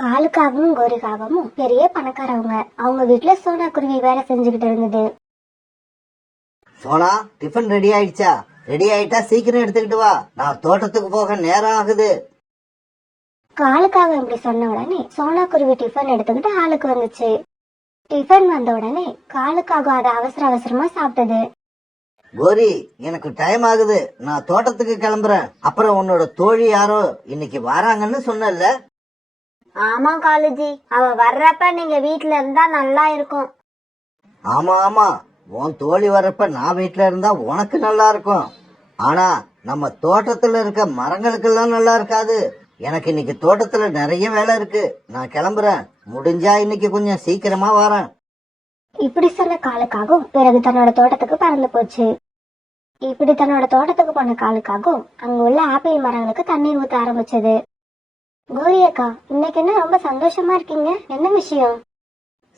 காலுக்காகவும் கோரிக்காகவும் பெரிய பணக்காரவங்க. அவங்க வீட்டுல சோனா குருவி வேலை செஞ்சுக்கிட்டு இருந்தது. சோனா, டிஃபன் ரெடி ஆயிடுச்சா? ரெடி ஆயிட்டா சீக்கிரம் எடுத்துக்கிட்டு வா, நான் தோட்டத்துக்கு போக நேரம் ஆகுது. காலுக்காக இப்படி சொன்ன உடனே சோனா குருவி டிஃபன் எடுத்துக்கிட்டு ஆளுக்கு வந்துச்சு. டிஃபன் வந்த உடனே காலுக்காக அதை அவசர அவசரமா சாப்பிட்டது. கோரி, எனக்கு டைம் ஆகுது, நான் தோட்டத்துக்கு கிளம்புறேன். அப்புறம் உன்னோட தோழி யாரோ இன்னைக்கு வராங்கன்னு சொன்னல? ஆமா காலுஜி, அவ வர்றப்ப நீங்க வீட்டுல இருந்தா நல்லா இருக்கும். ஆமா ஆமா, உன் தோழி வர்றப்ப நான் வீட்டுல இருந்தா உனக்கு நல்லா இருக்கும். ஆனா நம்ம தோட்டத்துல இருக்க மரங்களுக்கெல்லாம் நல்லா இருக்காது. எனக்கு இன்னைக்கு தோட்டத்துல நிறைய வேலை இருக்கு, நான் கிளம்புறேன். முடிஞ்சா இன்னைக்கு கொஞ்சம் சீக்கிரமா வரேன். இப்படி சொன்ன காலுக்காகவும் பிறகு தன்னோட தோட்டத்துக்கு பறந்து போச்சு. இப்படி தன்னோட தோட்டத்துக்கு போன காலுக்காகவும் அங்க உள்ள ஆப்பிள் மரங்களுக்கு தண்ணீர் ஊத்த ஆரம்பிச்சது. கோரி அக்கா, இன்னைக்கு என்ன ரொம்ப சந்தோஷமா இருக்கீங்க? என்ன விஷயம்?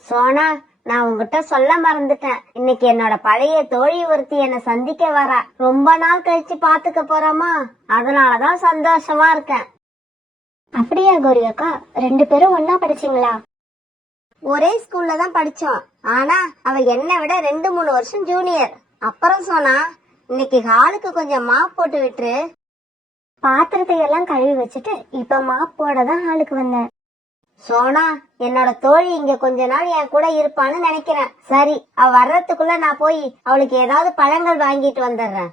சோனா, நான் உங்ககிட்ட சொல்ல மறந்துட்டேன். இன்னைக்கு என்னோட பழைய தோழி ஒருத்தி என்ன சந்திக்க வரா. ரொம்ப நாள் கழிச்சு பாத்துக்க போறாமா, அதனாலதான் சந்தோஷமா இருக்கேன். அப்படியா கோரி அக்கா, 2 பேரும் ஒன்னா படிச்சீங்களா? ஒரே ஸ்கூல்ல தான் படிச்சோம். ஆனா அவ என்னை விட 2-3 வருஷம் ஜூனியர். அப்புறம் சோனா, இன்னைக்கு ஹாலுக்கு கொஞ்சம் மாப் போட்டு விட்டுரு. பாத்திரத்தை எல்லாம் கழுவி வச்சுட்டு இப்ப மாப் போட தான் ஹாலுக்கு வந்தேன். சோனா, என்னோட தோழி இங்க கொஞ்ச நாள் என் கூட இருப்பான்னு நினைக்கிறேன். சரி, அவ வர்றதுக்குள்ள நான் போய் அவளுக்கு ஏதாவது பழங்கள் வாங்கிட்டு வந்துடுறேன்.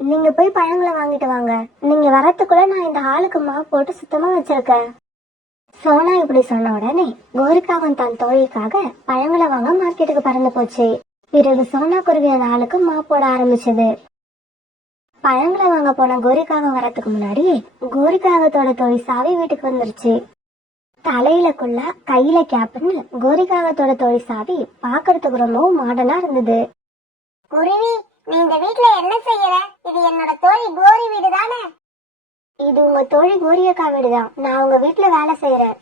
நீங்க போய் பழங்களை வாங்கிட்டு வாங்க. நீங்க வர்றதுக்குள்ள நான் இந்த ஹாலுக்கு மாப் போட்டு சுத்தமா வச்சிருக்கேன். சோனா இப்படி சொன்ன உடனே கோரிக்காவும் தன் தோழிக்காக பழங்களை வாங்க மார்க்கெட்டுக்கு பறந்து போச்சு. பிறகு சோனா குருவி அந்த ஆளுக்கு மாப் போட ஆரம்பிச்சது. பழங்களை வாங்க போன கோரிக்காகம் வரத்துக்கு முன்னாடி கோரிக்காகத்தோட தோழி சாவி வீட்டுக்கு வந்துருச்சு. தலையிலக்குள்ள கையில கேப்னு கோரிக்காகத்தோட தோழி சாவி பாக்குறதுக்கு ரொம்பவும் மாடர்னா இருந்தது. குருவி, நீ இந்த வீட்டுல என்ன செய்யற? இது என்னோட தோழி கோரி வீடு தானே? இது உங்க தோழி கோரியக்கா வீடுதான். நான் உங்க வீட்டுல வேலை செய்யறேன்.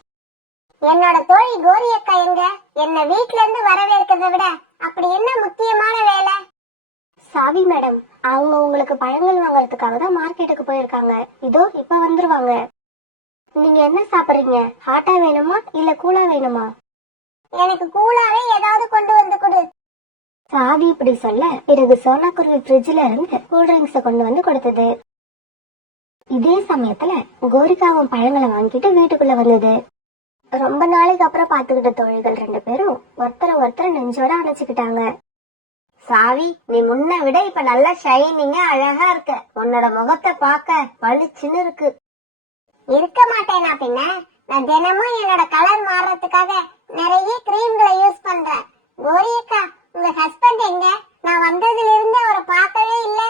என்னோட தோழி கோரியக்கா எங்க? என்ன வீட்டுல இருந்து வரவேற்கிறத விட அப்படி என்ன முக்கியமான வேலை? சாவி மேடம், அவங்க உங்களுக்கு பழங்கள் வாங்கறதுக்காக தான் மார்க்கெட்டுக்கு போயிருக்காங்க. இதோ இப்ப வந்துருவாங்க. நீங்க என்ன சாப்பிடுறீங்க? ஹாட்டா வேணுமா இல்ல கூலா வேணுமா? எனக்கு கூலாவே ஏதாவது கொண்டு வந்து கொடு. சாவி இப்படி சொல்ல பிறகு சோனா குருவி ஃப்ரிட்ஜ்ல இருந்து கூல்ட்ரிங்க்ஸ கொண்டு வந்து கொடுத்தது. இதே சமயத்துல கோரிக்காவும் பழங்களை வாங்கிட்டு வீட்டுக்குள்ள வந்தது. ரொம்ப நாளைக்கு அப்புறம் பாத்துக்கிட்ட தோழிகள் 2 பேரும் ஒருத்தரை நெஞ்சோட அணைச்சுக்கிட்டாங்க. சாவி, நீ முன்ன விட இப்ப நல்லா ஷைனிங்கா அழகா இருக்க. உன்னோட முகத்தை பார்க்க பளிச்சுன்னு இருக்கு. இருக்க மாட்டேனா பின்ன? நான் தினமும் என்னோட கலர் மாறதுக்காக நிறைய கிரீம்களை யூஸ் பண்றேன். கோரியக்கா, உங்க ஹஸ்பண்ட் எங்க? நான் வந்ததுல இருந்து அவரை பார்க்கவே இல்ல.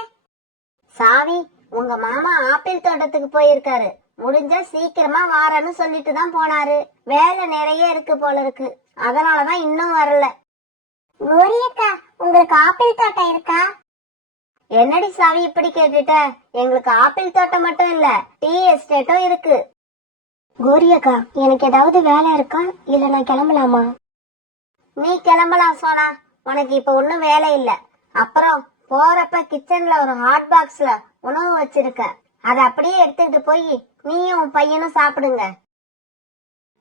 சாவி, உங்க மாமா ஆப்பிள் தோட்டத்துக்கு போயிருக்காரு. முடிஞ்சா சீக்கிரமா வாரன்னு சொல்லிட்டு தான் போனாரு. வேலை நிறைய இருக்கு போல இருக்கு, அதனாலதான் இன்னும் வரல. கோரியக்கா, உங்களுக்கு ஆப்பிள் தோட்டம் இருக்கா? என்னடி சாவி இப்படி கேட்டுட்ட? எங்களுக்கு ஆப்பிள் தோட்டம் மட்டும் இல்ல, டீ எஸ்டேட்டும் இருக்கு. கோரியக்கா, எனக்கு ஏதாவது வேலை இருக்கா இல்ல நான் கிளம்பலாமா? நீ கிளம்பலாம் சோனா, உனக்கு இப்ப ஒன்னும் வேலை இல்ல. அப்புறம் போறப்ப கிச்சன்ல ஒரு ஹாட் பாக்ஸ்ல உணவு வச்சிருக்க, அதை அப்படியே எடுத்துட்டு போய் நீயும் உன் பையனும் சாப்பிடுங்க.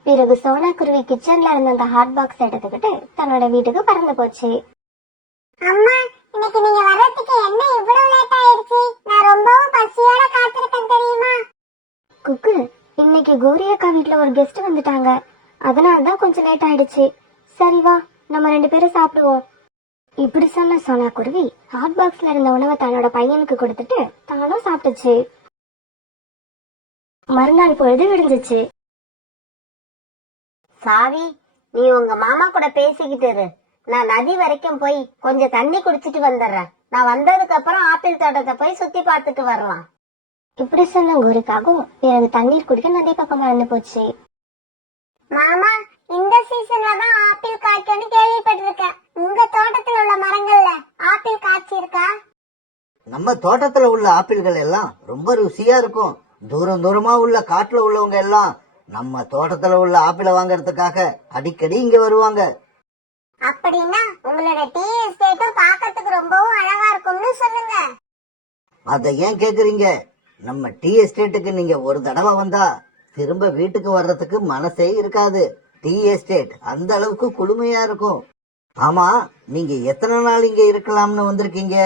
பிறகு சோனா குருவி கிச்சன்ல இருந்த அந்த ஹாட் பாக்ஸ் எடுத்துக்கிட்டு தன்னோட வீட்டுக்கு பறந்து போச்சு. அம்மா, இன்னைக்கு நீங்க வர்றதுக்கு என்ன இவ்வளவு லேட் ஆயிடுச்சு? நான் ரொம்பவும் பசியோட காத்திருக்கேன் தெரியுமா? குக்கு, இன்னைக்கு கோரியக்கா வீட்ல ஒரு கெஸ்ட் வந்துட்டாங்க, அதனாலதான் கொஞ்சம் லேட் ஆயிடுச்சு. சரி வா, நம்ம 2 பேரும் சாப்பிடுவோம். இப்படி சொன்ன சோனா குருவி ஹாட் பாக்ஸ்ல இருந்த உணவை தன்னோட பையனுக்கு கொடுத்துட்டு தானும் சாப்பிட்டுச்சு. மறுநாள் பொழுது விடிஞ்சிச்சு. சாவி, நீ உங்க மாமா கூட பேசிக்கிட்டு இரு. நான் நதி வரைக்கும் போய் கொஞ்சம் தண்ணி குடிச்சிட்டு வந்துடுறேன். நான் வந்ததுக்கு அப்புறம் ஆப்பிள் தோட்டத்தை போய் சுத்தி பார்த்துட்டு வரலாம். இப்படி சொன்ன கோரிக்காகவும் பிறகு தண்ணீர் குடிக்க நதி பக்கம் மறந்து போச்சு. மாமா, இந்த சீசன்ல தான் ஆப்பிள் காய்க்கும்னு கேள்விப்பட்டிருக்கேன். உங்க தோட்டத்தில் உள்ள மரங்கள்ல ஆப்பிள் காய்ச்சி இருக்கா? நம்ம தோட்டத்துல உள்ள ஆப்பிள்கள் எல்லாம் ரொம்ப ருசியா இருக்கும். தூரம் தூரமா உள்ள காட்டுல உள்ளவங்க எல்லாம் நம்ம தோட்டத்துல உள்ள ஆப்பிள வாங்கறதுக்காக அடிக்கடி இங்க வருவாங்க. அப்படின்னா உங்களோட டீ எஸ்டேட்டும் பார்க்கிறதுக்கு ரொம்பவும் அழகா இருக்கும்னு சொல்லுங்க. அத ஏன் கேக்குறீங்க? நம்ம டீ எஸ்டேட்டுக்கு நீங்க ஒரு தடவை வந்தா திரும்ப வீட்டுக்கு வர்றதுக்கு மனசே இருக்காது. டீ எஸ்டேட் அந்த அளவுக்கு குளுமையா இருக்கும். ஆமா, நீங்க எத்தனை நாள் இங்க இருக்கலாம்னு வந்திருக்கீங்க?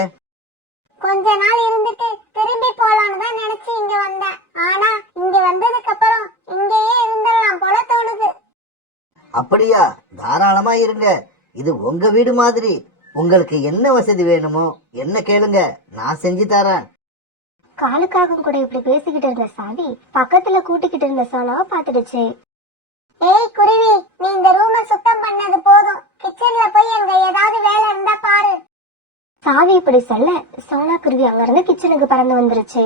கொஞ்ச நாள் இருந்துட்டு திரும்பி போலான்னு தான் நினைச்சு இங்க வந்தேன். ஆனா இங்க வந்ததுக்கு அப்புறம் இங்கேயே இருந்துடலாம் போல தோணுது. அப்படியா? தாராளமா இருங்க. இது உங்க வீடு மாதிரி. உங்களுக்கு என்ன வசதி வேணுமோ என்ன கேளுங்க, நான் செஞ்சு தரேன். காலுக்காகவும் கூட இப்படி பேசிக்கிட்டு இருந்த சாவி பக்கத்துல கூட்டிக்கிட்டு இருந்த சோனாவை பாத்துடுச்சு. ஏய் குருவி, நீ இந்த ரூம சுத்தம் பண்ணது போதும். கிச்சன்ல போய் அங்க ஏதாவது வேலை இருந்தா பாரு. சாவி இப்படி சொல்ல சோனா குருவி அங்க இருந்து கிச்சனுக்கு பறந்து வந்துருச்சு.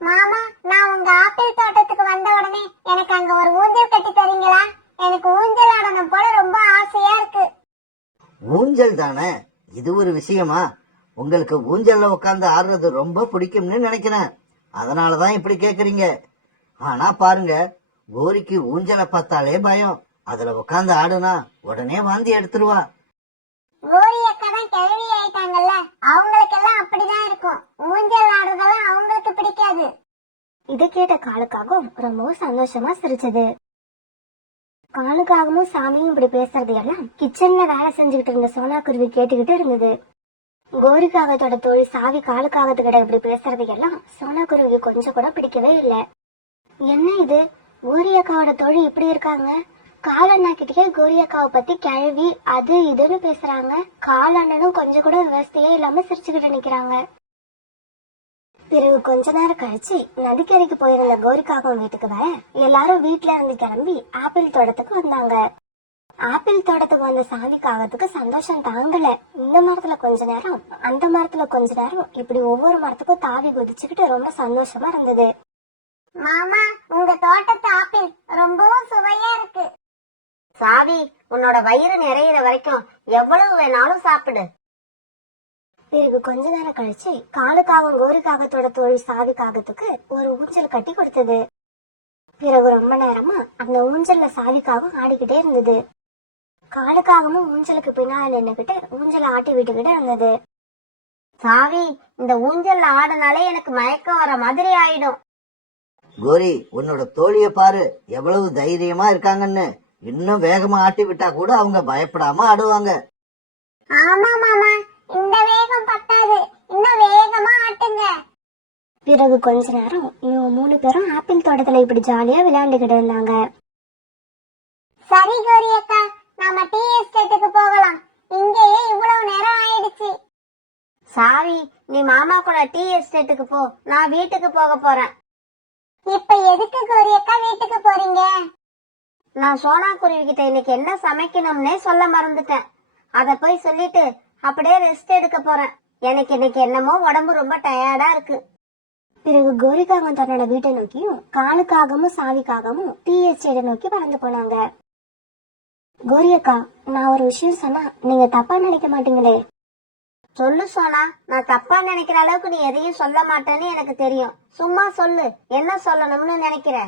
மாமா, நான் உங்க ஆப்பிள் தோட்டத்துக்கு வந்த உடனே எனக்கு அங்க ஒரு ஊஞ்சல் கட்டி தரீங்களா? எனக்கு ஊஞ்சல் ஆடணும் போல ரொம்ப ஆசையா இருக்கு. ஊஞ்சல் தானே, இது ஒரு விஷயமா? உங்களுக்கு ஊஞ்சல்ல உட்கார்ந்து ஆடுறது ரொம்ப பிடிக்கும்னு நினைக்கிறேன். அதனாலதான் இப்படி கேக்குறீங்க. ஆனா பாருங்க, கோரிக்கு ஊஞ்சலை பார்த்தாலே பயம். அதுல உட்கார்ந்து ஆடுனா உடனே வாந்தி எடுத்துருவா. கோரி அக்கா தான் கிழவி ஆயிட்டாங்கல்ல, அவங்களுக்கெல்லாம் அப்படிதான் இருக்கும். ஊஞ்சல் ஆடுறதெல்லாம் அவங்களுக்கு பிடிக்காது. இது கேட்ட காலுக்காகவும் ரொம்பவும் சந்தோஷமா சிரிச்சது. காலுக்காகவும் சாமியும் இப்படி பேசுறது எல்லாம் கிச்சன்ல வேலை செஞ்சுக்கிட்டு இருந்த சோனா குருவி கேட்டுக்கிட்டு இருந்தது. கோரிக்காகத்தோட தோழி சாவி காலுக்காகத்துக்கிட்ட இப்படி பேசுறது எல்லாம் சோனா குருவிக்கு கொஞ்சம் கூட பிடிக்கவே இல்லை. என்ன இது, கோரி அக்காவோட தோழி இப்படி இருக்காங்க? காலண்ணா கிட்டே கோரி அக்காவை பத்தி கிழவி அது இதுன்னு பேசுறாங்க. காலண்ணனும் கொஞ்சம் கூட விவசாயே இல்லாம சிரிச்சுக்கிட்டு நிக்கிறாங்க. பிறகு கொஞ்ச நேரம் கழிச்சு நதிக்கரைக்கு போயிருந்த கோரிக்காகவும் வீட்டுக்கு வர எல்லாரும் வீட்டுல இருந்து கிளம்பி ஆப்பிள் தோட்டத்துக்கு வந்தாங்க. ஆப்பிள் தோட்டத்துக்கு வந்த சாவிக்காகத்துக்கு சந்தோஷம் தாங்கல. இந்த மரத்துல கொஞ்ச நேரம், அந்த மரத்துல கொஞ்ச நேரம், இப்படி ஒவ்வொரு மரத்துக்கும் தாவி குதிச்சுக்கிட்டு ரொம்ப சந்தோஷமா இருந்தது. மாமா, உங்க தோட்டத்து ஆப்பிள் ரொம்பவும் சுவையா இருக்கு. சாவி, உன்னோட வயிறு நிறையிற வரைக்கும் எவ்வளவு வேணாலும் சாப்பிடு. பிறகு கொஞ்ச நேரம் கழிச்சு காலுக்காகவும் கோரிக்காகத்தோட தோழி சாவிக்காகத்துக்கு ஒரு ஊஞ்சல் கட்டி கொடுத்தது. பிறகு ரொம்ப நேரமா அந்த ஊஞ்சல்ல சாவிக்காகவும் ஆடிக்கிட்டே இருந்தது. காலுக்காகவும் ஊஞ்சலுக்கு பின்னால நின்னுகிட்டு ஊஞ்சலை ஆட்டி விட்டுக்கிட்டு இருந்தது. சாவி, இந்த ஊஞ்சல்ல ஆடினாலே எனக்கு மயக்கம் வர மாதிரி ஆயிடும். கோரி, உன்னோட தோழிய பாரு, எவ்வளவு தைரியமா இருக்காங்கன்னு. இன்னும் வேகமா ஆட்டி விட்டா கூட அவங்க பயப்படாம ஆடுவாங்க. ஆமா மாமா, இந்த வேகம் பத்தாது, இன்னும் வேகமா ஆட்டுங்க. பிறகு கொஞ்ச நேரம் இவங்க 3 பேரும் ஆப்பிள் தோட்டத்துல இப்படி ஜாலியா விளையாண்டுகிட்டு இருந்தாங்க. சரி கோரி அக்கா, நாம டீ எஸ்டேட்டுக்கு போகலாம். இங்கேயே இவ்வளவு நேரம் ஆயிடுச்சு. சாவி, நீ மாமா கூட டீ எஸ்டேட்டுக்கு போ, நான் வீட்டுக்கு போக போறேன். இப்ப எதுக்கு கோரி அக்கா வீட்டுக்கு போறீங்க? நான் சோனா குருவி கிட்ட இன்னைக்கு என்ன சமைக்கணும்னே சொல்ல மறந்துட்டேன். அத போய் சொல்லிட்டு அப்படியே ரெஸ்ட் எடுக்க போறேன். எனக்கு இன்னைக்கு என்னமோ உடம்பு ரொம்ப டயர்டா இருக்கு. பிறகு கோரிக்காகம் தன்னோட வீட்டை நோக்கியும் காலுக்காகவும் சாவிக்காகவும் டீ எஸ்டேட்டை நோக்கி பறந்து போனாங்க. கோரி அக்கா, நான் ஒரு விஷயம் சொன்னா நீங்க தப்பா நினைக்க மாட்டீங்களே? சொல்லு சோனா, நான் தப்பா நினைக்கிற அளவுக்கு நீ எதையும் சொல்ல மாட்டேன்னு எனக்கு தெரியும். சும்மா சொல்லு, என்ன சொல்லணும்னு நினைக்கிற?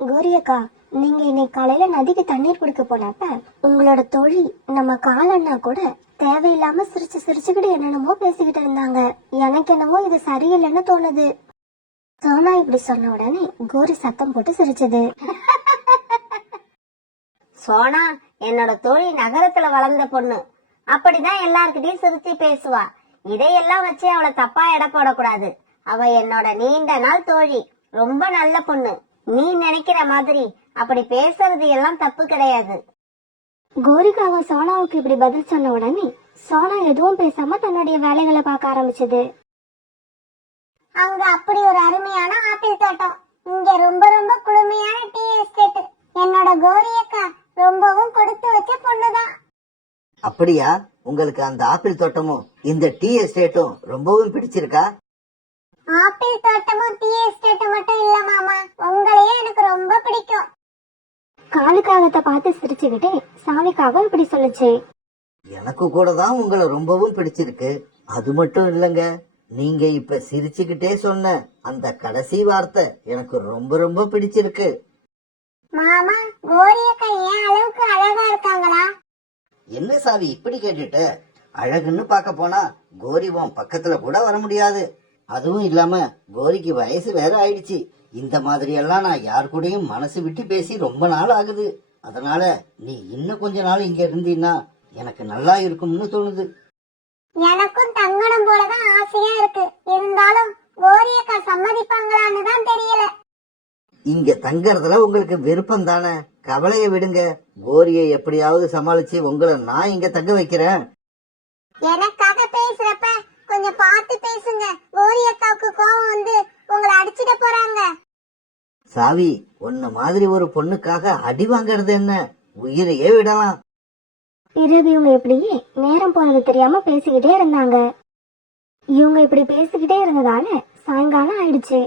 கோரி அக்கா, நீங்க இன்னைக்கு காலையில நதிக்கு தண்ணீர் குடிக்க போனப்ப உங்களோட தோழி நம்ம காலண்ணா கூட தேவையில்லாம சிரிச்சுக்கிட்டு என்னென்னமோ பேசிக்கிட்டு இருந்தாங்க. எனக்கு என்னமோ இது சரியில்லைன்னு தோணுது. சோனா இப்படி சொன்ன உடனே கோரி சத்தம் போட்டு சிரிச்சது. சோனா, என்னோட தோழி நகரத்துல வளர்ந்த பொண்ணு. அப்படிதான் எல்லார்கிட்டயும் சிரிச்சு பேசுவா. இதையெல்லாம் வச்சு அவளை தப்பா எடை போடக்கூடாது. அவ என்னோட நீண்ட நாள் தோழி, ரொம்ப நல்ல பொண்ணு. நீ நினைக்கிற மாதிரி அப்படி பேசுறது எல்லாம் தப்பு கிடையாது. கோரிக்காவும் சோனாவுக்கு இப்படி பதில் சொன்ன உடனே சோனா எதுவும் பேசாம தன்னுடைய வேலைகளை பார்க்க ஆரம்பிச்சது. அங்க அப்படி ஒரு அருமையான ஆப்பிள் தோட்டம், இங்க ரொம்ப ரொம்ப குளுமையான டீ எஸ்டேட். என்னோட கோரி அக்கா ரொம்பவும் கொடுத்து வச்ச பொண்ணுதான். அப்படியா? உங்களுக்கு அந்த ஆப்பிள் தோட்டமும் இந்த டீ எஸ்டேட்டும் ரொம்பவும் பிடிச்சிருக்கா? ஆப்பிள் தோட்டமும் டீ எஸ்டேட்டும் மட்டும் இல்ல மாமா, உங்களையே எனக்கு ரொம்ப பிடிக்கும். காலுக்காகத்தை பார்த்து சிரிச்சுக்கிட்டே சாவிக்காக இப்படி சொல்லுச்சு. எனக்கு கூட தான் உங்களை ரொம்பவும் பிடிச்சிருக்கு. அது மட்டும் இல்லங்க, நீங்க இப்ப சிரிச்சுக்கிட்டே சொன்ன அந்த கடைசி வார்த்தை எனக்கு ரொம்ப ரொம்ப பிடிச்சிருக்கு. மாமா, கோரி அக்கா ஏன் அளவுக்கு அழகா இருக்காங்களா? என்ன சாவி இப்படி கேட்டுட்ட? அழகுன்னு பார்க்க போனா கோரி உன் பக்கத்துல கூட வர முடியாது. அதுவும் இல்லாம கோரிக்கு வயசு வேற ஆயிடுச்சு. இந்த மாதிரி எல்லாம் நான் யார் கூடயும் மனசு விட்டு பேசி ரொம்ப நாள் ஆகுது. அதனால நீ இன்னும் கொஞ்ச நாள் இங்க இருந்தீன்னா எனக்கு நல்லா இருக்கும்னு தோணுது. எனக்கும் தங்கணும் போலதான் ஆசையா இருக்கு. இருந்தாலும் கோரியக்கா சம்மதிப்பாங்களான்னு தான் தெரியல. இங்க தங்கறதுல உங்களுக்கு விருப்பம் தானே, கவலைய விடுங்க. கோரியை எப்படியாவது சமாளிச்சு உங்களை நான் இங்க தங்க வைக்கிறேன். எனக்காக பேசுறப்ப கொஞ்சம் பார்த்து பேசுங்க. கோரியக்காவுக்கு கோவம் வந்து உங்களை அடிச்சிட போறாங்க. சாவி, உன்ன மாதிரி ஒரு பொண்ணுக்காக அடி வாங்கறது என்ன, உயிரையே விடலாம். பிறகு இவங்க இப்படியே நேரம் போனது தெரியாம பேசிக்கிட்டே இருந்தாங்க. இவங்க இப்படி பேசிக்கிட்டே இருந்ததால சாயங்காலம் ஆயிடுச்சு.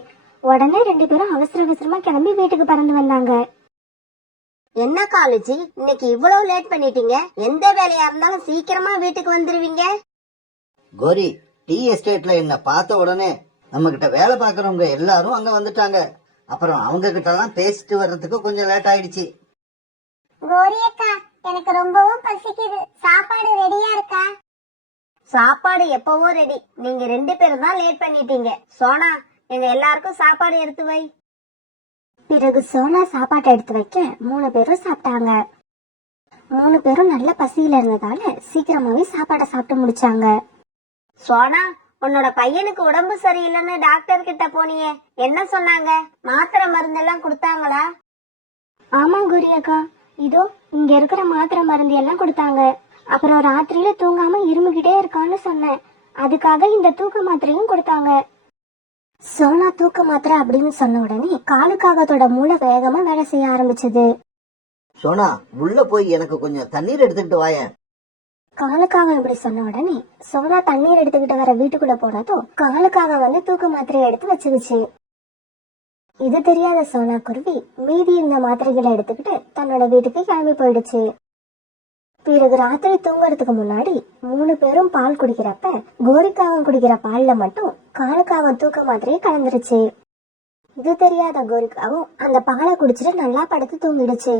உடனே 2 பேரும் அவசர அவசரமா கிளம்பி வீட்டுக்கு பறந்து வந்தாங்க. என்ன காலேஜி, இன்னைக்கு இவ்வளவு லேட் பண்ணிட்டீங்க? எந்த வேலையா இருந்தாலும் சீக்கிரமா வீட்டுக்கு வந்துருவீங்க. கோரி, டீ எஸ்டேட்ல என்ன பார்த்த உடனே நம்ம கிட்ட வேலை பாக்குறவங்க எல்லாரும் அங்க வந்துட்டாங்க. அப்புறம் அவங்க கிட்ட எல்லாம் பேசிட்டு வர்றதுக்கு கொஞ்சம் லேட் ஆயிடுச்சு. கோரியக்கா, எனக்கு ரொம்பவும் பசிக்குது. சாப்பாடு ரெடியா இருக்கா? சாப்பாடு எப்பவோ ரெடி. நீங்க 2 பேரும் தான் லேட் பண்ணிட்டீங்க. சோனா, எங்க எல்லாருக்கும் சாப்பாடு எடுத்து வை. பிறகு சோனா சாப்பாட்டை எடுத்து வைக்க 3 பேரும் சாப்பிட்டாங்க. 3 பேரும் நல்ல பசியில இருந்ததால சீக்கிரமாவே சாப்பாடை சாப்பிட்டு முடிச்சாங்க. சோனா, உன்னோட பையனுக்கு உடம்பு சரியில்லைன்னு டாக்டர் கிட்ட போனியே, என்ன சொன்னாங்க? மாத்திரை மருந்தெல்லாம் கொடுத்தாங்களா? ஆமா கோரியக்கா, இதோ இங்க இருக்கிற மாத்திரை மருந்து எல்லாம் கொடுத்தாங்க. அப்புறம் ராத்திரியில தூங்காம இருமுகிட்டே இருக்கான்னு சொன்னேன். அதுக்காக இந்த தூக்க மாத்திரையும் கொடுத்தாங்க. சோனா தூக்க மாத்திரை அப்படின்னு சொன்ன உடனே காலுக்காகத்தோட மூளை வேகமா வேலை செய்ய ஆரம்பிச்சது. சோனா, உள்ள போய் எனக்கு கொஞ்சம் தண்ணீர் எடுத்துக்கிட்டு வாயேன். காலுக்காக இப்படி சொன்ன உடனே சோனா தண்ணீர் எடுத்துக்கிட்டு வர வீட்டுக்குள்ள போனதும் காலுக்காக வந்து தூக்க மாத்திரையை எடுத்து வச்சுக்கிச்சு. இது தெரியாத சோனா குருவி மீதி இருந்த மாத்திரைகளை எடுத்துக்கிட்டு தன்னோட வீட்டுக்கு கிளம்பி போயிடுச்சு. பிறகு ராத்திரி தூங்குறதுக்கு முன்னாடி 3 பேரும் பால் குடிக்கிறப்ப கோரிக்காகம் குடிக்கிற பால்ல மட்டும் காலுக்காகம் தூக்க மாத்திரையை கலந்துருச்சு. இது தெரியாத கோரிக்காவும் அந்த பாலை குடிச்சிட்டு நல்லா படுத்து தூங்கிடுச்சு.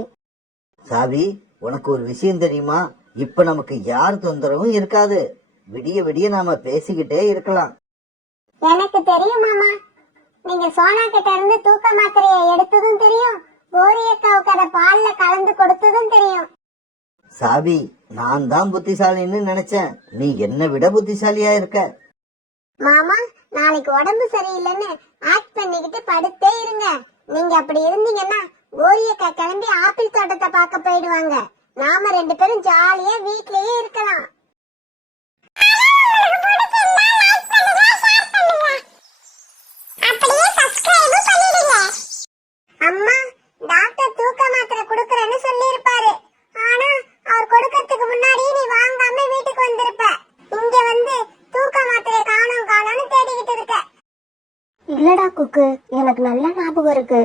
சாவி, உனக்கு ஒரு விஷயம் தெரியுமா? இப்ப நமக்கு யார் தொந்தரவும் இருக்காது. விடிய விடிய நாம பேசிக்கிட்டே இருக்கலாம். எனக்கு தெரியும் மாமா. நீங்க சோனா கிட்ட இருந்து தூக்க மாத்திரையை எடுத்ததும் தெரியும். கோரியக்காவுக்கு அதை பால்ல கலந்து கொடுத்ததும் தெரியும். சாவி, நான் தான் புத்திசாலின்னு நினைச்சேன். நீ என்னை விட புத்திசாலியா இருக்க. மாமா, நாளைக்கு உடம்பு சரியில்லைன்னு ஆக்ட் பண்ணிக்கிட்டு படுத்தே இருங்க. நீங்க அப்படி இருந்தீங்கன்னா கோரியக்கா கிளம்பி ஆப்பிள் தோட்டத்தை பார்க்க போயிடுவாங்க. நாம 2 பேரும் ஜாலியா வீட்லயே இருக்கலாம். அம்மா, டாக்டர் தூக்க மாத்திரை குடுக்கறேன்னு சொல்லிருப்பாரு. ஆனா அவர் கொடுக்கறதுக்கு முன்னாடி நீ வாங்காம வீட்டுக்கு வந்திருப்ப. இங்க வந்து தூக்க மாத்திரை காணோம் காணோம்னு தேடிக்கிட்டு இருக்க. இல்லடா குக்கு, எனக்கு நல்ல ஞாபகம் இருக்கு.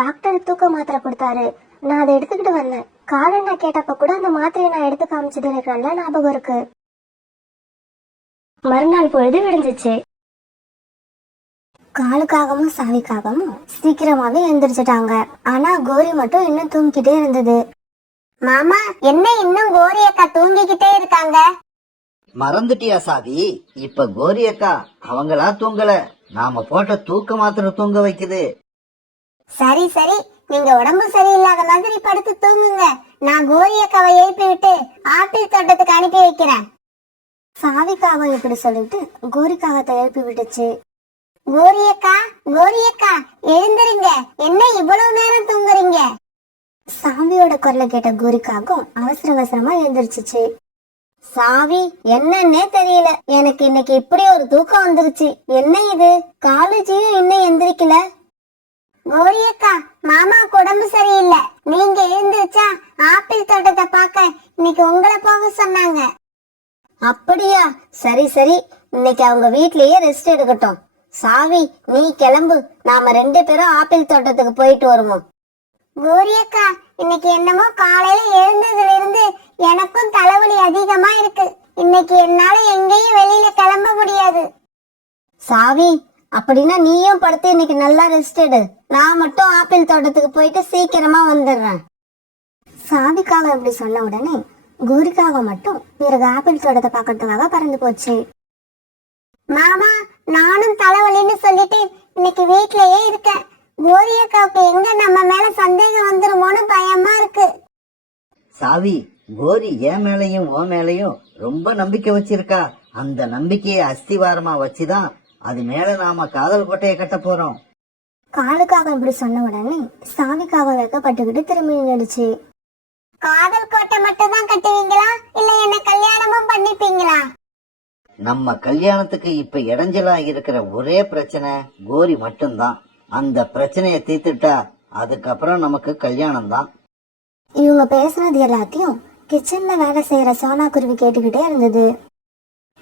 டாக்டர் தூக்க மாத்திரை கொடுத்தாரு. நான் அதை எடுத்துக்கிட்டு வந்தேன். காலண்ணா கேட்டப்ப கூட அந்த மாத்திரையை நான் எடுத்து காமிச்சது எனக்கு நல்ல ஞாபகம் இருக்கு. மறுநாள் பொழுது விடிஞ்சிச்சு. காலுக்காகவும் சாவிக்காகவும் சீக்கிரமாவே எழுந்திரிச்சிட்டாங்க. ஆனா கோரி மட்டும் இன்னும் தூங்கிக்கிட்டே இருந்தது. மாமா, என்ன இன்னும் கோரி அக்கா தூங்கிக்கிட்டே இருக்காங்க? மறந்துட்டியா சாவி? இப்ப கோரி அக்கா அவங்களா தூங்கல, நாம போட்ட தூக்க மாத்திரை தூங்க வைக்குது. சரி சரி, நீங்க உடம்பு சரியில்லாத மாதிரி படுத்து தூங்குங்க. நான் கோரி அக்காவை எழுப்பி விட்டு ஆப்பிள் தோட்டத்துக்கு அனுப்பி வைக்கிறேன். சாவிக்காவும் இப்படி சொல்லிட்டு கோரிக்காகத்தை எழுப்பி விட்டுச்சு. கோரியக்கா, கோரியக்கா, எழுந்திருங்க. என்ன இவ்வளவு நேரம் தூங்குறீங்க? சாவியோட குரலை கேட்ட கோரிக்காகும் அவசர அவசரமா எழுந்திருச்சுச்சு. சாவி, என்னன்னே தெரியல, எனக்கு இன்னைக்கு இப்படி ஒரு தூக்கம் வந்துருச்சு. என்ன இது, காலேஜையும் இன்னும் எந்திரிக்கல. கோரியக்கா, மாமா உடம்பு சரியில்லை. நீங்க எழுந்திருச்சா ஆப்பிள் தோட்டத்தை பார்க்க இன்னைக்கு உங்களை போக சொன்னாங்க. அப்படியா? சரி சரி, இன்னைக்கு அவங்க வீட்லயே ரெஸ்ட் எடுக்கட்டும். சாவி, நீ கிளம்பு. நாம 2 பேரும் ஆப்பிள் தோட்டத்துக்கு போயிட்டு வருவோம். கோரியக்கா, இன்னைக்கு என்னமோ காலையில எழுந்ததுல இருந்து எனக்கும் தலைவலி அதிகமா இருக்கு. இன்னைக்கு என்னால எங்கேயும் வெளியில கிளம்ப முடியாது. சாவி, அப்படின்னா நீயும் படுத்து இன்னைக்கு நல்லா ரெஸ்ட் எடு. நான் மட்டும் ஆப்பிள் தோட்டத்துக்கு போயிட்டு சீக்கிரமா வந்துடுறேன். சாவிக்காக இப்படி சொன்ன உடனே கோரிக்காக மட்டும் பிறகு ஆப்பிள் தோட்டத்தை பார்க்கறதுக்காக பறந்து போச்சு. மாமா, நானும் தலைவலின்னு சொல்லிட்டு இன்னைக்கு வீட்லயே இருக்கேன். கோரி அக்காவுக்கு எங்க நம்ம மேல சந்தேகம் வந்துருமோன்னு பயமா இருக்கு. சாவி, கோரி என் மேலையும் உன் மேலையும் ரொம்ப நம்பிக்கை வச்சிருக்கா. அந்த நம்பிக்கையை அஸ்திவாரமா வச்சுதான் அது மேல நாம காதல் கோட்டையை கட்ட போறோம். காலுக்காக இப்படி சொன்ன உடனே சாவிக்காக வெக்கப்பட்டுக்கிட்டு திரும்பி நின்னுடுச்சு. காதல் கோட்டை மட்டும் தான் கட்டுவீங்களா இல்ல என்ன கல்யாணமும் பண்ணிப்பீங்களா? நம்ம கல்யாணத்துக்கு இப்ப இடைஞ்சலா இருக்கிற ஒரே பிரச்சனை கோரி மட்டும்தான். அந்த பிரச்சனையை தீர்த்துட்டா அதுக்கப்புறம் நமக்கு கல்யாணம் தான். இவங்க பேசுனது எல்லாத்தையும் கிச்சன்ல வேலை செய்யற சோனா குருவி கேட்டுக்கிட்டே இருந்தது.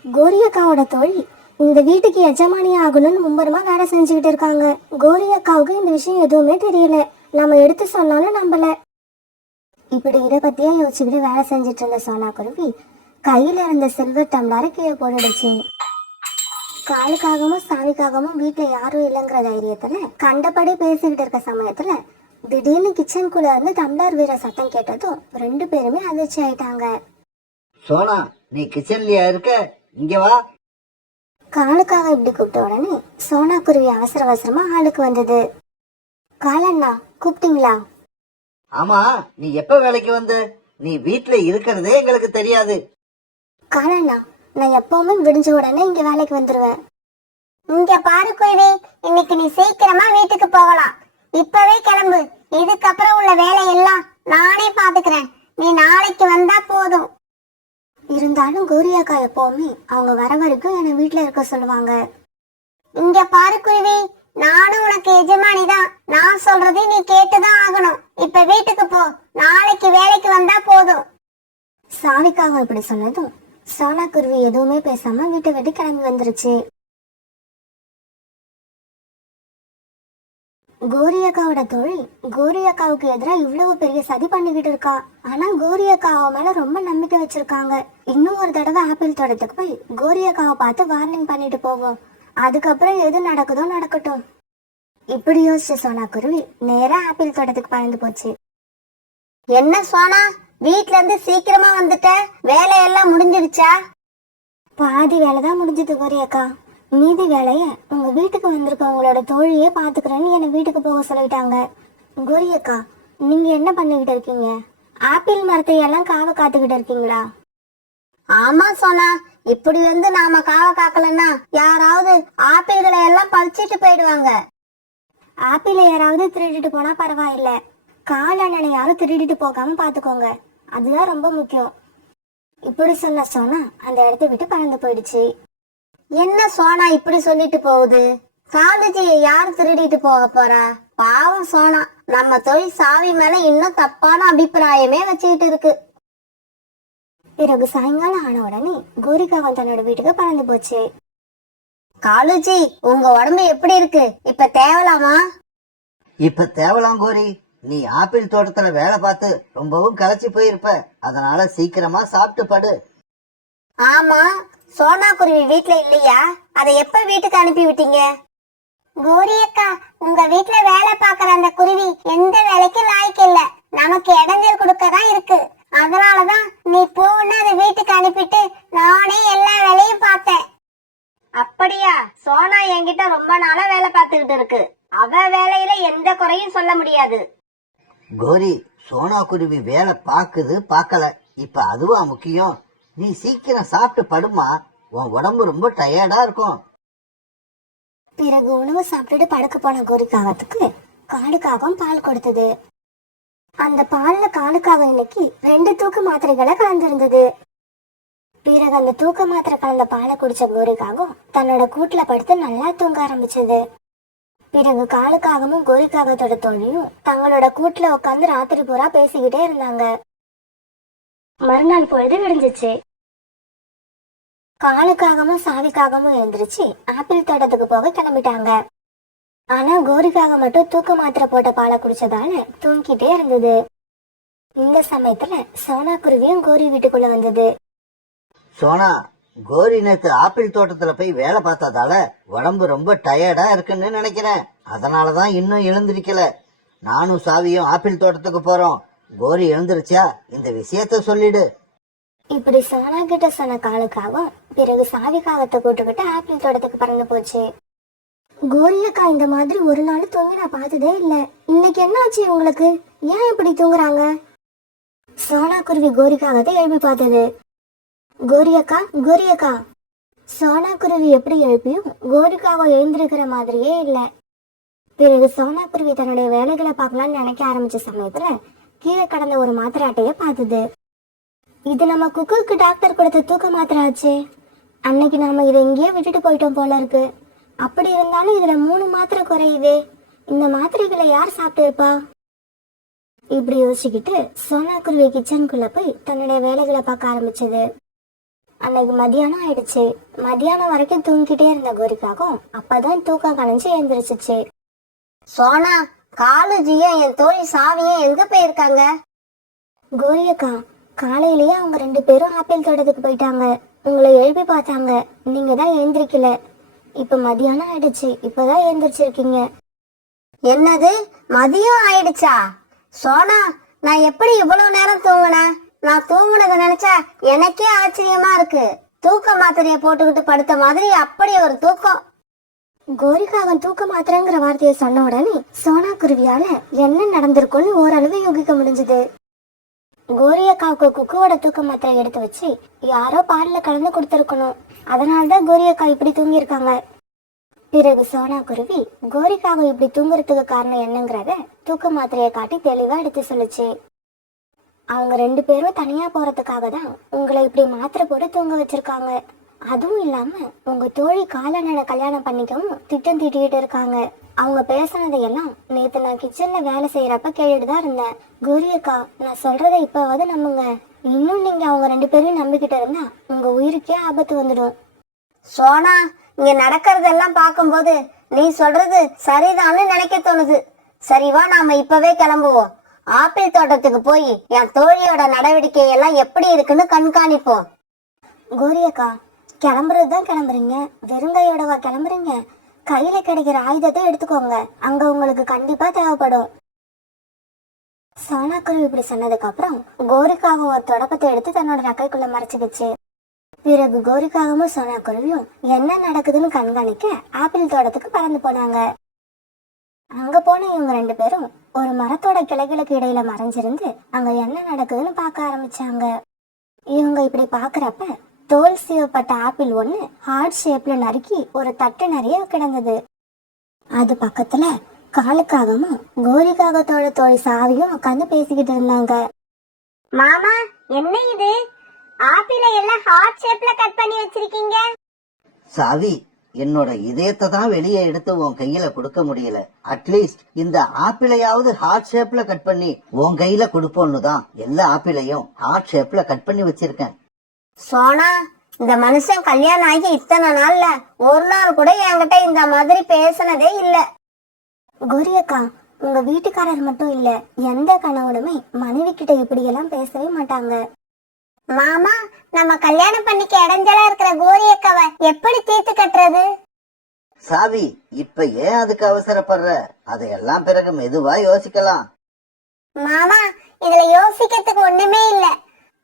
கோரி அக்காவோட தோழி இந்த வீட்டுக்கு எஜமானி ஆகணும்னு மும்பரமா வேலை செஞ்சுக்கிட்டு இருக்காங்க. கோரி அக்காவுக்கு இந்த விஷயம் எதுவுமே தெரியல. நம்ம எடுத்து சொன்னாலும் நம்பல. இப்படி இதை பத்தியே யோசிச்சுக்கிட்டு வேலை செஞ்சுட்டு இருந்த சோனா குருவி கையில இருந்த சில்வர் டம்ளரை கீழே போட்டுடுச்சு. காலுக்காகவும் சாவிக்காகவும் வீட்டுல யாரும் இல்லைங்கிற தைரியத்துல கண்டபடி பேசிக்கிட்டு இருக்க சமயத்துல திடீர்னு கிச்சனுக்குள்ள இருந்து டம்ளர் வீர சத்தம் கேட்டதும் 2 பேருமே அதிர்ச்சி ஆயிட்டாங்க. சோனா, நீ கிச்சன்லயா இருக்க? இங்க வா. காலுக்காக இப்படி கூப்பிட்ட உடனே சோனா குருவி அவசர அவசரமா ஆளுக்கு வந்தது. காலண்ணா கூப்பிட்டீங்களா? ஆமா, நீ எப்ப வேலைக்கு வந்த? நீ வீட்டுல இருக்கிறதே எங்களுக்கு தெரியாது. காலண்ணா, நான் எப்பவுமே விடிஞ்ச உடனே இங்க வேலைக்கு வந்துருவேன். இங்க பாரு குருவி, இன்னைக்கு நீ சீக்கிரமா வீட்டுக்கு போகலாம். இப்பவே கிளம்பு. இதுக்கப்புறம் உள்ள வேலை எல்லாம் நானே பாத்துக்கிறேன். நீ நாளைக்கு வந்தா போதும். இருந்தாலும் கோரி அக்கா எப்பவுமே அவங்க வர வரைக்கும் என்ன வீட்டுல இருக்க சொல்லுவாங்க. இங்க பாரு குருவி, நானும் உனக்கு எஜமானி தான். நான் சொல்றதை நீ கேட்டுதான் ஆகணும். இப்ப வீட்டுக்கு போ. நாளைக்கு வேலைக்கு வந்தா போதும். சாவிக்காக இப்படி சொன்னதும் சோனா குருவி எதுவுமே பேசாம வீட்டை விட்டு கிளம்பி வந்துருச்சு. கோரி அக்காவோட தோழி கோரி அக்காவுக்கு எதிராக இவ்வளவு பெரிய சதி பண்ணிக்கிட்டு இருக்கா. ஆனா கோரி அக்கா அவ மேல ரொம்ப நம்பிக்கை வச்சிருக்காங்க. இன்னும் ஒரு தடவை ஆப்பிள் தோட்டத்துக்கு போய் கோரி அக்காவை பார்த்து வார்னிங் பண்ணிட்டு போவோம். அதுக்கப்புறம் எது நடக்குதோ நடக்கட்டும். இப்படி யோசிச்ச சோனா குருவி நேரா ஆப்பிள் தோட்டத்துக்கு பறந்து போச்சு. என்ன சோனா, வீட்ல இருந்து சீக்கிரமா வந்துட்ட? வேலையெல்லாம் முடிஞ்சிடுச்சா? பாதி வேலைதான் முடிஞ்சது கோரி அக்கா. மீதி வேலைய உங்க வீட்டுக்கு வந்திருக்கவங்களோட தோழியே பாத்துக்கிறேன்னு என்ன வீட்டுக்கு போக சொல்லிட்டாங்க. கோரி அக்கா, நீங்க என்ன பண்ணிக்கிட்டு இருக்கீங்க? ஆப்பிள் மரத்தை எல்லாம் காவ காத்துக்கிட்டு இருக்கீங்களா? ஆமா சோனா, இப்படி வந்து நாம காவ காக்கலன்னா யாராவது ஆப்பிள்களை எல்லாம் பறிச்சிட்டு போயிடுவாங்க. ஆப்பிளை யாராவது திருடிட்டு போனா பரவாயில்ல, கால் அண்ணனை யாரும் திருடிட்டு போகாம பாத்துக்கோங்க. அதுதான் ரொம்ப முக்கியம். இப்படி சொன்ன சோனா அந்த இடத்த விட்டு பறந்து போயிடுச்சு. என்ன சோனா இப்படி சொல்லிட்டு போகுது? காலேஜியை யார் திருடிட்டு போக போறா? பாவம் சோனா, நம்ம தொழில் சாவி மேல இன்னும் தப்பான அபிப்பிராயமே வச்சுக்கிட்டு இருக்கு. பிறகு சாயங்காலம் ஆன உடனே கோரிக்காவன் தன்னோட வீட்டுக்கு பறந்து போச்சு. காலுஜி, உங்க உடம்பு எப்படி இருக்கு? இப்ப தேவலாமா? இப்ப தேவலாம் கோரி. நீ ஆப்பிள் தோட்டத்துல வேலை பார்த்து ரொம்பவும் களைச்சு போயிருப்ப. அதனால சீக்கிரமா சாப்பிட்டு படு. ஆமா, சோனா குருவி வீட்ல இல்லையா? அதை எப்ப வீட்டுக்கு அனுப்பி விட்டீங்க? கோரி அக்கா, உங்க வீட்ல வேலை பாக்குற அந்த குருவி எந்த வேலைக்கு லாய்க்கு இல்ல. நமக்கு இடைஞ்சல் கொடுக்கதான் இருக்கு. அதனாலதான் நீ போன்னு அதை வீட்டுக்கு அனுப்பிட்டு நானே எல்லா வேலையும் பார்த்தேன். அப்படியா? சோனா என்கிட்ட ரொம்ப நாளா வேலை பார்த்துக்கிட்டு இருக்கு. அவ வேலையில எந்த குறையும் சொல்ல முடியாது. கோரி, சோனா குருவி வேலை பாக்குது பாக்கல, இப்ப அதுவா முக்கியம். நீ சீக்கிரம் சாப்பிட்டு படுமா, உன் உடம்பு ரொம்ப டயர்டா இருக்கும். பிறகு உணவு சாப்பிட்டுட்டு படுக்க போன கோரிக்காகத்துக்கு காலுக்காகவும் பால் கொடுத்தது. அந்த பால்ல காலுக்காக இன்னைக்கு 2 தூக்க மாத்திரைகளை கலந்திருந்தது. பிறகு அந்த தூக்க மாத்திரை கலந்த பாலை குடிச்ச கோரிக்காகவும் தன்னோட கூட்டுல படுத்து நல்லா தூங்க ஆரம்பிச்சது. பிறகு காலுக்காகவும் கோரிக்காகத்தோட தோழியும் தங்களோட கூட்டுல உட்காந்து ராத்திரி பூரா பேசிக்கிட்டே இருந்தாங்க. மறுநாள் பொழுது விடிஞ்சிச்சு. காலுக்காகவும் சாவிக்காகவும் எழுந்திருச்சு ஆப்பிள் தோட்டத்துக்கு போக கிளம்பிட்டாங்க. ஆனா கோரிக்காக மட்டும் தூக்க மாத்திரை போட்ட பாலை குடிச்சதால தூங்கிட்டே இருந்தது. இந்த சமயத்துல சோனா குருவியும் கோரி வீட்டுக்குள்ள வந்தது. சோனா, கோரி நேத்து ஆப்பிள் தோட்டத்துல போய் வேலை பார்த்ததால உடம்பு ரொம்ப டயர்டா இருக்குன்னு நினைக்கிறேன். அதனாலதான் இன்னும் எழுந்திருக்கல. நானும் சாவியும் ஆப்பிள் தோட்டத்துக்கு போறோம். கோரி எழுந்திருச்சா இந்த விஷயத்த சொல்லிடு. இப்படி சோனா கிட்ட சொன்ன காலுக்காகவும் பிறகு சாவிக்காகத்தை கூட்டுக்கிட்டு ஆப்பிள் தோட்டத்துக்கு பறந்து போச்சு. கோரி அக்கா இந்த மாதிரி ஒரு நாள் தூங்கி நான் பார்த்ததே இல்ல. இன்னைக்கு என்ன ஆச்சு உங்களுக்கு? ஏன் இப்படி தூங்குறாங்க? சோனா குருவி கோரிக்காகத்தை எழுப்பி பார்த்தது. கோரி அக்கா, கோரி அக்கா. சோனா குருவி எப்படி எழுப்பியும் கோரிக்காக எழுந்திருக்கிற மாதிரியே இல்ல. பிறகு சோனா குருவி தன்னுடைய வேலைகளை பார்க்கலாம்னு நினைக்க ஆரம்பிச்ச சமயத்துல கீழே கடந்த ஒரு மாத்திரை அட்டையை பார்த்தது. இது நம்ம குக்குக்கு டாக்டர் கொடுத்த தூக்க மாத்திரை ஆச்சு. அன்னைக்கு நாம இதை இங்கேயே விட்டுட்டு போயிட்டோம் போல இருக்கு. அப்படி இருந்தாலும் இதுல 3 மாத்திரை குறையுதே. இந்த மாத்திரைகளை யார் சாப்பிட்டு இருப்பா? இப்படி யோசிச்சுக்கிட்டு சோனா குருவி கிச்சனுக்குள்ள போய் தன்னுடைய வேலைகளை பார்க்க ஆரம்பிச்சது. அன்னைக்கு மதியானம் ஆயிடுச்சு. மதியானம் வரைக்கும் தூங்கிட்டே இருந்த கோரிக்காகும் அப்பதான் தூக்கம் கலைஞ்சு எழுந்திருச்சுச்சு. சோனா, காலேஜியும் என் தோழி சாவியும் எங்க போயிருக்காங்க? கோரியக்கா, காலையிலேயே அவங்க 2 பேரும் ஆப்பிள் தோட்டத்துக்கு போயிட்டாங்க. உங்களை எழுப்பி பார்த்தாங்க, நீங்க தான் எழுந்திருக்கல. இப்ப மதியானம் ஆயிடுச்சு, இப்பதான் எழுந்திரிச்சிருக்கீங்க. என்னது, மதியம் ஆயிடுச்சா? சோனா, நான் எப்படி இவ்வளவு நேரம் தூங்கினேன்? நான் தூங்குனதை நினைச்சா எனக்கே ஆச்சரியமா இருக்கு. தூக்க மாத்திரைய போட்டுக்கிட்டு படுத்த மாதிரி அப்படி ஒரு தூக்கம். கோரிக்காகன் தூக்க மாத்திரைங்கிற வார்த்தையை சொன்ன உடனே சோனா குருவியால என்ன நடந்திருக்கும்னு ஓரளவு யோகிக்க முடிஞ்சது. கோரியக்காவுக்கு குக்குவோட தூக்க மாத்திரை எடுத்து வச்சு யாரோ பால்ல கலந்து கொடுத்துருக்கணும். அதனால்தான் கோரியக்கா இப்படி தூங்கியிருக்காங்க. பிறகு சோனா குருவி கோரிக்காக இப்படி தூங்குறதுக்கு காரணம் என்னங்கிறத தூக்க மாத்திரையை காட்டி தெளிவா எடுத்து சொல்லுச்சு. அவங்க 2 பேரும் தனியா போறதுக்காக தான் உங்களை இப்படி மாத்திரை போட்டு தூங்க வச்சிருக்காங்க. அதுவும் இல்லாம உங்க தோழி காலண்ணனை கல்யாணம் பண்ணிக்கவும் திட்டம் தீட்டிக்கிட்டு இருக்காங்க. அவங்க பேசினதையெல்லாம் நேத்து நான் கிச்சன்ல வேலை செய்யறப்ப கேட்டுட்டு தான் இருந்தேன். கோரியக்கா, நான் சொல்றதை இப்பவாவது நம்புங்க. இன்னும் நீங்க அவங்க 2 பேரையும் நம்பிக்கிட்டு இருந்தா உங்க உயிருக்கே ஆபத்து வந்துடும். சோனா, இங்க நடக்கிறதெல்லாம் பார்க்கும்போது நீ சொல்றது சரிதான்னு நினைக்க தோணுது. சரிவா, நாம இப்பவே கிளம்புவோம். ஆப்பிள் தோட்டத்துக்கு போய் என் தோழியோட நடவடிக்கை எல்லாம் எப்படி இருக்குன்னு கண்காணிப்போம். கோரியக்கா, கிளம்புறதுதான் கிளம்புறீங்க, வெறுங்கையோடவா கிளம்புறீங்க? கையில கிடைக்கிற ஆயுதத்தை எடுத்துக்கோங்க, அங்க உங்களுக்கு கண்டிப்பா தேவைப்படும். சோனாக்குருவி இப்படி சொன்னதுக்கு அப்புறம் கோரிக்காக ஒரு தொடப்பத்தை எடுத்து தன்னோட ரக்கைக்குள்ள மறைச்சுக்கிச்சு. பிறகு கோரிக்காகவும் சோனாக்குருவியும் என்ன நடக்குதுன்னு கண்காணிக்க ஆப்பிள் தோட்டத்துக்கு பறந்து போனாங்க. அங்க போன இவங்க 2 பேரும் ஒரு மரத்தோட கிளைகளுக்கு இடையில மறைஞ்சிருந்து அங்க என்ன நடக்குதுன்னு பார்க்க ஆரம்பிச்சாங்க. இவங்க இப்படி பாக்குறப்ப தோல் சீவப்பட்ட ஆப்பிள் ஒண்ணு ஹார்ட் ஷேப்ல நறுக்கி ஒரு தட்டு நிறைய கிடந்தது. அது பக்கத்துல காலுக்காகவும் கோரிக்காகத்தோட தோழி சாவியும் உட்காந்து பேசிக்கிட்டு இருந்தாங்க. மாமா, என்ன இது? ஆப்பிள எல்லாம் ஹார்ட் ஷேப்ல கட் பண்ணி வச்சிருக்கீங்க. சாவி, என்னோட இதயத்தை தான் வெளியே எடுத்து உன் கையில கொடுக்க முடியல. அட்லீஸ்ட் இந்த ஆப்பிளையாவது ஹார்ட் ஷேப்ல கட் பண்ணி உன் கையில கொடுப்போன்னு தான் எல்லா ஆப்பிளையும் ஹார்ட் ஷேப்ல கட் பண்ணி வச்சிருக்கேன். சோனா, இந்த மனுஷன் கல்யாணம் ஆகி இத்தனை நாள்ல ஒரு நாள் கூட என்கிட்ட இந்த மாதிரி பேசினதே இல்ல. கோரியக்கா, உங்க வீட்டுக்காரர் மட்டும் இல்ல, எந்த கணவனுமே மனைவி கிட்ட இப்படி எல்லாம் பேசவே மாட்டாங்க. மாமா, நம்ம கல்யாணம் பண்ணிக்க இடைஞ்சலா இருக்கிற கோரியக்காவை எப்படி தீர்த்து கட்டுறது? சாவி, இப்ப ஏன் அதுக்கு அவசரப்படுற? அதையெல்லாம் பிறகு மெதுவா யோசிக்கலாம். மாமா, இதுல யோசிக்கிறதுக்கு ஒண்ணுமே இல்ல.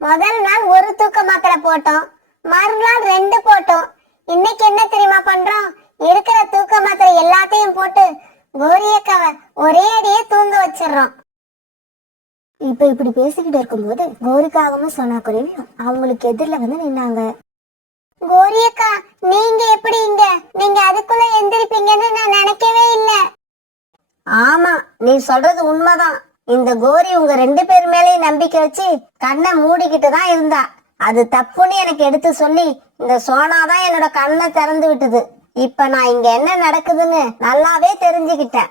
முதல் நாள் ஒரு தூக்க மாத்திரை போட்டோம், மறுநாள் 2 போட்டோம். இன்னைக்கு என்ன தெரியுமா பண்றோம்? இருக்கிற தூக்க மாத்திரை எல்லாத்தையும் போட்டு கோரியக்காவை ஒரே அடியே தூங்க வச்சிடறோம். இப்ப இப்படி பேசிக்கிட்டு இருக்கும்போது கோரிக்காகவும் சோனாக்குருவியும் அவங்களுக்கு எதிரில வந்து நின்னாங்க. கோரியக்கா, நீங்க எப்படி இங்க? நீங்க அதுக்குள்ள எந்திரிப்பீங்கன்னு நான் நினைக்கவே இல்ல. ஆமா, நீ சொல்றது உண்மைதான். இந்த கோரி உங்க 2 பேர் மேலேயும் நம்பிக்கை வச்சு கண்ணை மூடிக்கிட்டு தான் இருந்தா. அது தப்புன்னு எனக்கு எடுத்து சொல்லி இந்த சோனாதான் என்னோட கண்ணை திறந்து விட்டுது. இப்ப நான் இங்க என்ன நடக்குதுன்னு நல்லாவே தெரிஞ்சுக்கிட்டேன்.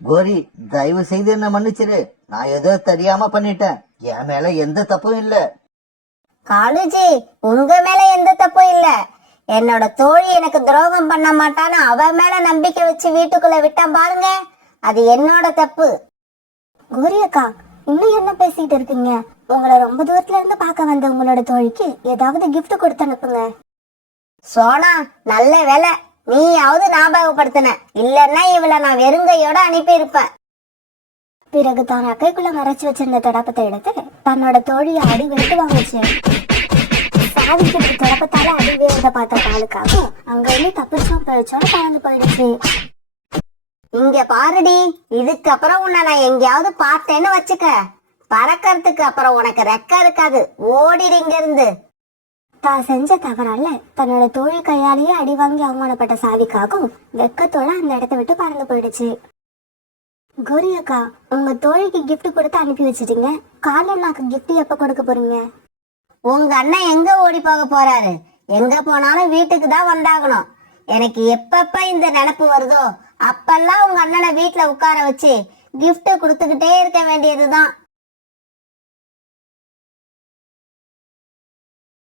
கோரி, தயவு செய்து என்ன மன்னிச்சிரு. நான் ஏதோ தெரியாம பண்ணிட்டேன். என் மேல எந்த தப்பும் இல்ல. காலுஜி, உங்க மேல எந்த தப்பும் இல்ல. என்னோட தோழி எனக்கு துரோகம் பண்ண மாட்டான்னு அவ மேல நம்பிக்கை வச்சு வீட்டுக்குள்ள விட்டான் பாருங்க, அது என்னோட தப்பு. கோரியக்கா, இன்னும் என்ன பேசிட்டு இருக்கீங்க? உங்களை ரொம்ப தூரத்துல இருந்து பார்க்க வந்த உங்களோட தோழிக்கு ஏதாவது கிஃப்ட் கொடுத்து அனுப்புங்க. சோனா, நல்ல வேலை நீயாவது ஞாபகப்படுத்தின, இல்லன்னா இவளை நான் வெறுங்கையோட அனுப்பி இருப்பேன். பிறகு தான் அக்கைக்குள்ள மறைச்சு வச்சிருந்த தொடப்பத்தை எடுத்து தன்னோட தோழியை அடி வெளுத்து வாங்குச்சு. சாவி கிட்ட தொடப்பத்தால அடி விழுந்த பார்த்த காலுக்காகவும் அங்க இருந்து தப்பிச்சோம் பிழைச்சோட பறந்து போயிடுச்சு. இங்க பாருடி, இதுக்கப்புறம் உன்னை நான் எங்கேயாவது பார்த்தேன்னு வச்சுக்க, பறக்கறதுக்கு அப்புறம் உனக்கு ரெக்க இருக்காது, ஓடிடு இங்க இருந்து. தான் செஞ்ச தவறால தன்னோட தோழி கையாலேயே அடி வாங்கி அவமானப்பட்ட சாவிக்காகவும் வெக்கத்தோட அந்த இடத்த விட்டு பறந்து போயிடுச்சு. கௌரி அக்கா, உங்க தோழிக்கு gift கொடுத்து அனுப்பி வச்சிட்டீங்க. காலண்ணாக்கு gift எப்ப கொடுக்க போறீங்க? உங்க அண்ணன் எங்க ஓடி போக போறாரு? எங்க போனாலும் வீட்டுக்கு தான் வந்தாகணும். எனக்கு எப்பப்ப இந்த நினைப்பு வருதோ அப்பெல்லாம் உங்க அண்ணனை வீட்டுல உட்கார வச்சு gift கொடுத்துக்கிட்டே இருக்க வேண்டியதுதான்.